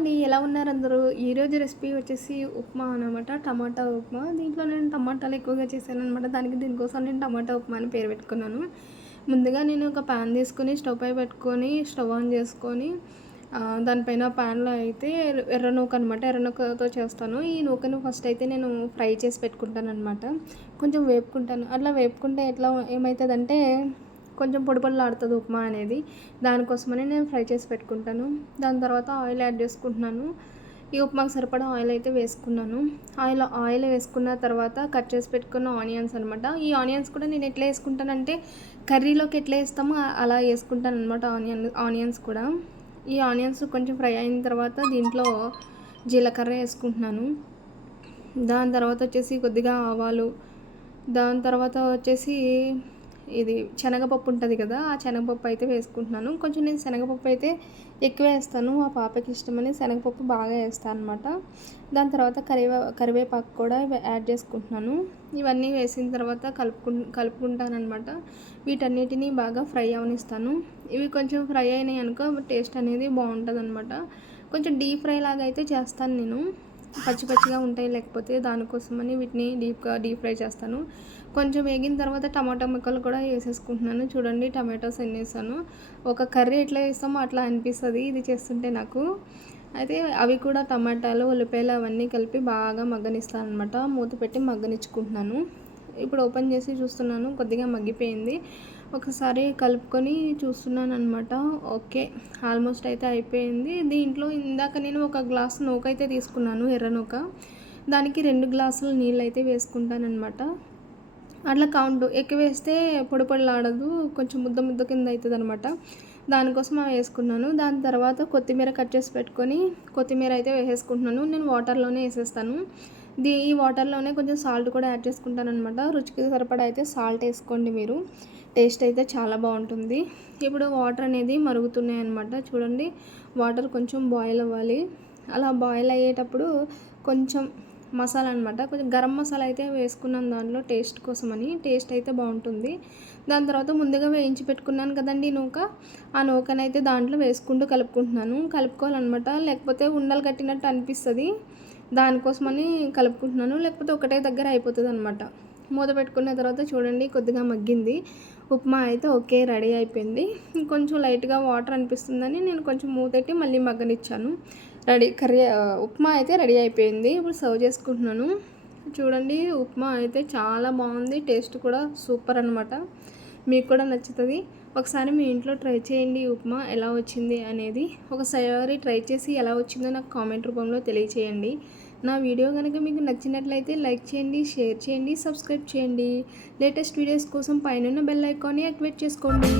అండి. ఎలా ఉన్నారు అందరూ? ఈరోజు రెసిపీ వచ్చేసి ఉప్మా అనమాట. టమాటా ఉప్మా. దీంట్లో నేను టమాటాలు ఎక్కువగా చేశాననమాట. దీనికోసం నేను టమాటా ఉప్మా అని పేరు పెట్టుకున్నాను. ముందుగా నేను ఒక పాన్ తీసుకొని స్టవ్ పై పెట్టుకొని స్టవ్ ఆన్ చేసుకొని దానిపైన పాన్‌లో అయితే ఎర్ర నూక అనమాట. ఎర్ర నూకతో చేస్తాను. ఈ నూకను ఫస్ట్ అయితే నేను ఫ్రై చేసి పెట్టుకుంటాననమాట. కొంచెం వేపుకుంటాను. అట్లా వేపుకుంటే ఏమైతదంటే కొంచెం పొడి పొడిలాడుతది ఉప్మా అనేది. దానికోసమని నేను ఫ్రై చేసి పెట్టుకుంటాను. దాని తర్వాత ఆయిల్ యాడ్ చేసుకుంటున్నాను. ఈ ఉప్మాకు సరిపడా ఆయిల్ అయితే వేసుకున్నాను. ఆయిల్ వేసుకున్న తర్వాత కట్ చేసి పెట్టుకున్న ఆనియన్స్ అనమాట. ఈ ఆనియన్స్ కూడా నేను ఎట్లా వేసుకుంటానంటే కర్రీలోకి ఎట్లా వేస్తామో అలా వేసుకుంటాననమాట ఆనియన్స్ కూడా. ఈ ఆనియన్స్ కొంచెం ఫ్రై అయిన తర్వాత దీంట్లో జీలకర్ర వేసుకుంటున్నాను. దాని తర్వాత వచ్చేసి కొద్దిగా ఆవాలు, దాని తర్వాత వచ్చేసి ఇది శనగపప్పు ఉంటుంది కదా, ఆ శనగపప్పు అయితే వేసుకుంటున్నాను. కొంచెం నేను శనగపప్పు అయితే ఎక్కువ వేస్తాను. మా పాపకి ఇష్టమని శనగపప్పు బాగా వేస్తాను అనమాట. దాని తర్వాత కరివేపాకు కూడా యాడ్ చేసుకుంటున్నాను. ఇవన్నీ వేసిన తర్వాత కలుపుకుంటానమాట. వీటన్నిటిని బాగా ఫ్రై అవనిస్తాను. ఇవి కొంచెం ఫ్రై అయినాయి అనుకో టేస్ట్ అనేది బాగుంటుంది అనమాట. కొంచెం డీప్ ఫ్రై లాగా అయితే చేస్తాను నేను. పచ్చి పచ్చిగా ఉంటాయి లేకపోతే, దానికోసమని వీటిని డీప్ ఫ్రై చేస్తాను. కొంచెం వేగిన తర్వాత టమాటా ముక్కలు కూడా వేసేసుకుంటున్నాను. చూడండి టమాటోస్ ఎన్ని వేసాను. ఒక కర్రీ ఎట్లా వేస్తామో అట్లా అనిపిస్తుంది ఇది చేస్తుంటే నాకు. అయితే అవి కూడా టమాటాలు, ఉల్లిపాయలు అవన్నీ కలిపి బాగా మగ్గనిస్తాను అనమాట. మూత పెట్టి మగ్గనిచ్చుకుంటున్నాను. ఇప్పుడు ఓపెన్ చేసి చూస్తున్నాను, కొద్దిగా మగ్గిపోయింది. ఒకసారి కలుపుకొని చూస్తున్నాను అనమాట. ఓకే, ఆల్మోస్ట్ అయితే అయిపోయింది. దీంట్లో ఇందాక నేను ఒక గ్లాస్ నూక అయితే తీసుకున్నాను, ఎర్ర నూక. దానికి 2 గ్లాసులు నీళ్ళు అయితే వేసుకుంటానమాట. అట్లా కౌంట్ ఎక్కువ వేస్తే పొడి పొడిలాడదు, కొంచెం ముద్ద కింద అవుతుంది అనమాట. దానికోసం వేసుకున్నాను. దాని తర్వాత కొత్తిమీర కట్ చేసి పెట్టుకొని కొత్తిమీర అయితే వేసేసుకుంటున్నాను. నేను వాటర్లోనే వేసేస్తాను. ఈ వాటర్లోనే కొంచెం సాల్ట్ కూడా యాడ్ చేసుకుంటాను అనమాట. రుచికి సరిపడా అయితే సాల్ట్ వేసుకోండి మీరు. టేస్ట్ అయితే చాలా బాగుంటుంది. ఇప్పుడు వాటర్ అనేది మరుగుతున్నాయి అనమాట. చూడండి, వాటర్ కొంచెం బాయిల్ అవ్వాలి. అలా బాయిల్ అయ్యేటప్పుడు కొంచెం మసాలా అనమాట, కొంచెం గరం మసాలా అయితే వేసుకున్నాను దాంట్లో టేస్ట్ కోసమని. టేస్ట్ అయితే బాగుంటుంది. దాని తర్వాత ముందుగా వేయించి పెట్టుకున్నాను కదండి నూక, ఆ నూకనైతే దాంట్లో వేసుకుంటూ కలుపుకోవాలన్నమాట. లేకపోతే ఉండలు కట్టినట్టు అనిపిస్తుంది. దానికోసమని కలుపుకుంటున్నాను, లేకపోతే ఒకటే దగ్గర అయిపోతుంది అనమాట. మూత పెట్టుకున్న తర్వాత చూడండి కొద్దిగా మగ్గింది. ఉప్మా అయితే ఓకే, రెడీ అయిపోయింది. కొంచెం లైట్గా వాటర్ అనిపిస్తుందని నేను కొంచెం మూతెట్టి మళ్ళీ మగ్గనిచ్చాను. ఉప్మా అయితే రెడీ అయిపోయింది. ఇప్పుడు సర్వ్ చేసుకుంటున్నాను. చూడండి, ఉప్మా అయితే చాలా బాగుంది. టేస్ట్ కూడా సూపర్ అనమాట. మీకు కూడా నచ్చుతుంది. ఒకసారి మీ ఇంట్లో ట్రై చేయండి ఉప్మా ఎలా వచ్చింది అనేది. ఒకసారి ట్రై చేసి ఎలా వచ్చిందో నాకు కామెంట్ రూపంలో తెలియచేయండి. నా వీడియో కనుక మీకు నచ్చినట్లయితే లైక్ చేయండి, షేర్ చేయండి, సబ్స్క్రైబ్ చేయండి. లేటెస్ట్ వీడియోస్ కోసం పైన బెల్ ఐకాన్ని యాక్టివేట్ చేసుకోండి.